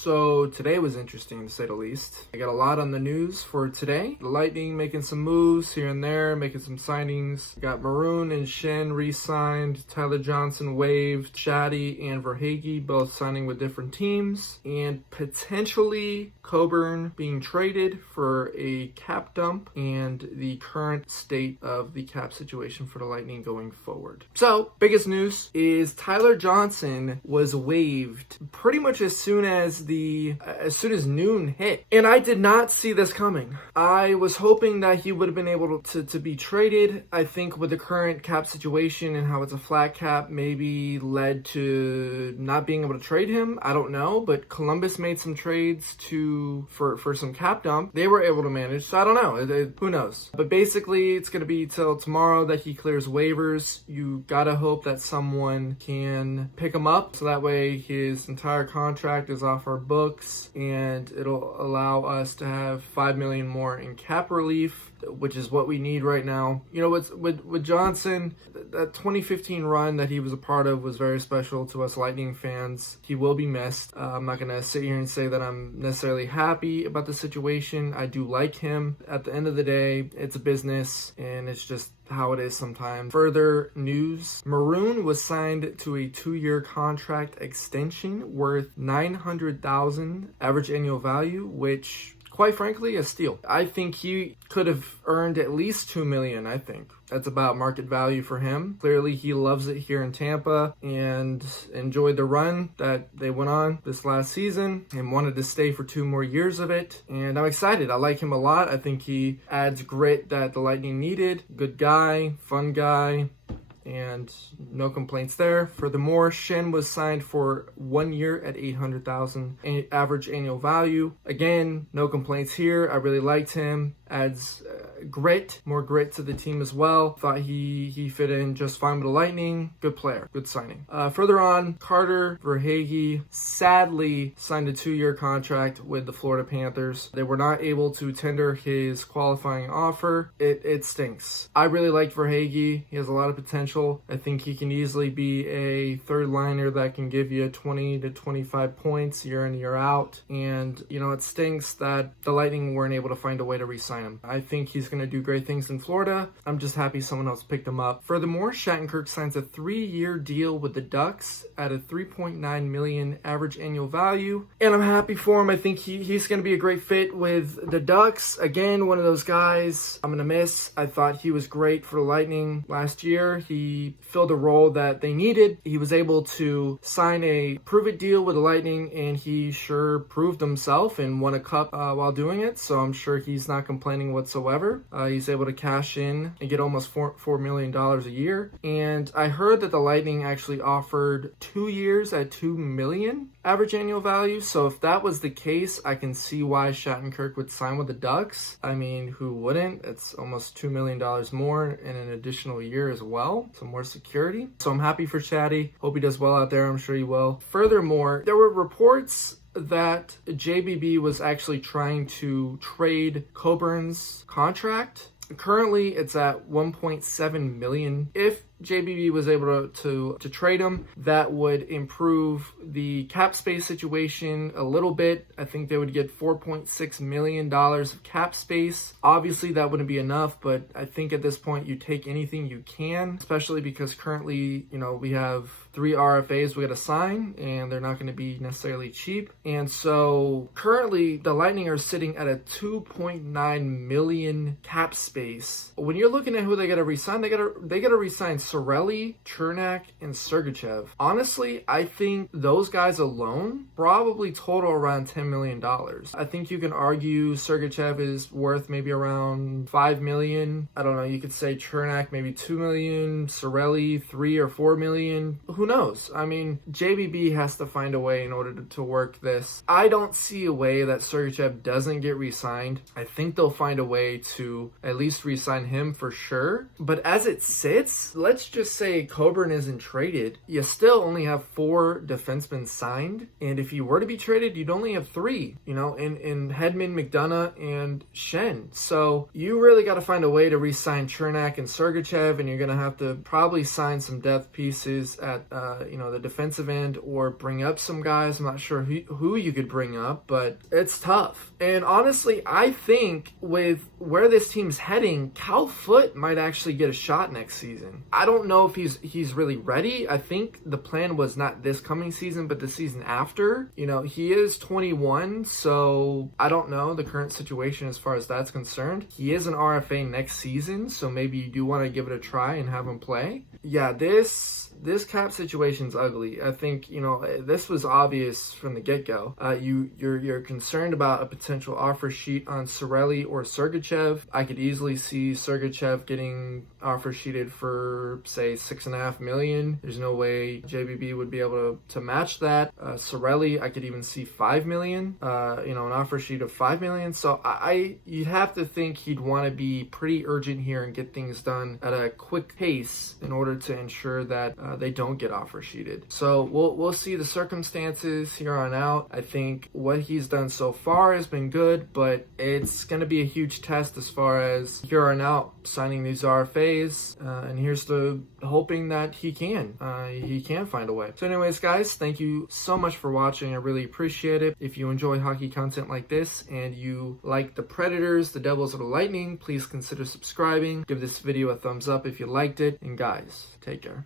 So today was interesting to say the least. I got a lot on the news for today. The Lightning making some moves here and there, making some signings. Got Maroon and Schenn re-signed, Tyler Johnson waived, Shaddy and Verhaeghe both signing with different teams, and potentially Coburn being traded for a cap dump, and the current state of the cap situation for the Lightning going forward. So, biggest news is Tyler Johnson was waived pretty much as soon as noon hit. And I did not see this coming. I was hoping that he would have been able to be traded. I think with the current cap situation and how it's a flat cap maybe led to not being able to trade him. I don't know, but Columbus made some trades for some cap dump. They were able to manage, so I don't know. Who knows? But basically, it's going to be till tomorrow that he clears waivers. You gotta hope that someone can pick him up, so that way his entire contract is off our books, and it'll allow us to have $5 million more in cap relief, which is what we need right now. You know, with Johnson, that 2015 run that he was a part of was very special to us Lightning fans. He will be missed. I'm not going to sit here and say that I'm necessarily happy about the situation. I do like him. At the end of the day, it's a business, and it's just how it is sometimes. Further news, Maroon was signed to a 2-year contract extension worth $900,000 average annual value, which quite frankly, a steal. I think he could have earned at least $2 million, I think. That's about market value for him. Clearly, he loves it here in Tampa and enjoyed the run that they went on this last season and wanted to stay for 2 more years of it. And I'm excited. I like him a lot. I think he adds grit that the Lightning needed. Good guy, fun guy, and no complaints there. Furthermore, Schenn was signed for 1 year at $800,000 average annual value. Again, no complaints here. I really liked him. Adds more grit to the team as well. Thought he fit in just fine with the Lightning. Good player, good signing. Further on, Carter Verhaeghe sadly signed a 2-year contract with the Florida Panthers. They were not able to tender his qualifying offer. It stinks. I really liked Verhaeghe. He has a lot of potential. I think he can easily be a third liner that can give you 20 to 25 points year in, year out. And, you know, it stinks that the Lightning weren't able to find a way to re-sign him. I think he's going to do great things in Florida. I'm just happy someone else picked him up. Furthermore, Shattenkirk signs a 3-year deal with the Ducks at a $3.9 million average annual value. And I'm happy for him. I think he's going to be a great fit with the Ducks. Again, one of those guys I'm going to miss. I thought he was great for the Lightning last year. He filled a role that they needed. He was able to sign a prove-it deal with the Lightning, and he sure proved himself and won a cup while doing it. So I'm sure he's not complaining whatsoever. He's able to cash in and get almost $4 million a year. And I heard that the Lightning actually offered 2 years at $2 million average annual value. So if that was the case, I can see why Shattenkirk would sign with the Ducks. I mean, who wouldn't? It's almost $2 million more in an additional year as well. So more security. So I'm happy for Shaddy. Hope he does well out there. I'm sure he will. Furthermore, there were reports that JBB was actually trying to trade Coburn's contract. Currently, it's at $1.7 million. If JBB was able to trade him, that would improve the cap space situation a little bit. I think they would get $4.6 million of cap space. Obviously, that wouldn't be enough, but I think at this point, you take anything you can, especially because currently, you know, we have 3 RFAs we got to sign, and they're not going to be necessarily cheap. And so currently, the Lightning are sitting at a $2.9 million cap space. When you're looking at who they got to re-sign, they got to re-sign Cirelli, Chernak, and Sergachev. Honestly, I think those guys alone probably total around $10 million. I think you can argue Sergachev is worth maybe around $5 million. I don't know, you could say Chernak maybe $2 million, Cirelli $3 or $4 million. Who knows? I mean, JBB has to find a way in order to work this. I don't see a way that Sergachev doesn't get re-signed. I think they'll find a way to at least re-sign him for sure. But as it sits, let's let's just say Coburn isn't traded, you still only have 4 defensemen signed. And if you were to be traded, you'd only have 3, you know, in Hedman, McDonough, and Schenn. So you really got to find a way to re-sign Cernak and Sergachev, and you're going to have to probably sign some depth pieces at, you know, the defensive end, or bring up some guys. I'm not sure who you could bring up, but it's tough. And honestly, I think with where this team's heading, Cal Foote might actually get a shot next season. I don't know if he's really ready. I think the plan was not this coming season, but the season after. You know, he is 21, so I don't know the current situation as far as that's concerned. He is an RFA next season, so maybe you do want to give it a try and have him play. Yeah, this cap situation's ugly. I think, you know, this was obvious from the get-go. You're concerned about a potential offer sheet on Cirelli or Sergachev. I could easily see Sergachev getting offer sheeted for, say, $6.5 million. There's no way JBB would be able to match that. Cirelli, I could even see $5 million. You know, an offer sheet of $5 million. So you'd have to think he'd want to be pretty urgent here and get things done at a quick pace in order to ensure that they don't get offer sheeted. So we'll see the circumstances here on out. I think what he's done so far has been good, but it's going to be a huge test as far as here on out signing these RFAs. And here's the hoping that he can find a way. So anyways, guys, thank you so much for watching. I really appreciate it. If you enjoy hockey content like this and you like the Predators, the Devils, or the Lightning, please consider subscribing. Give this video a thumbs up if you liked it. And guys, take care.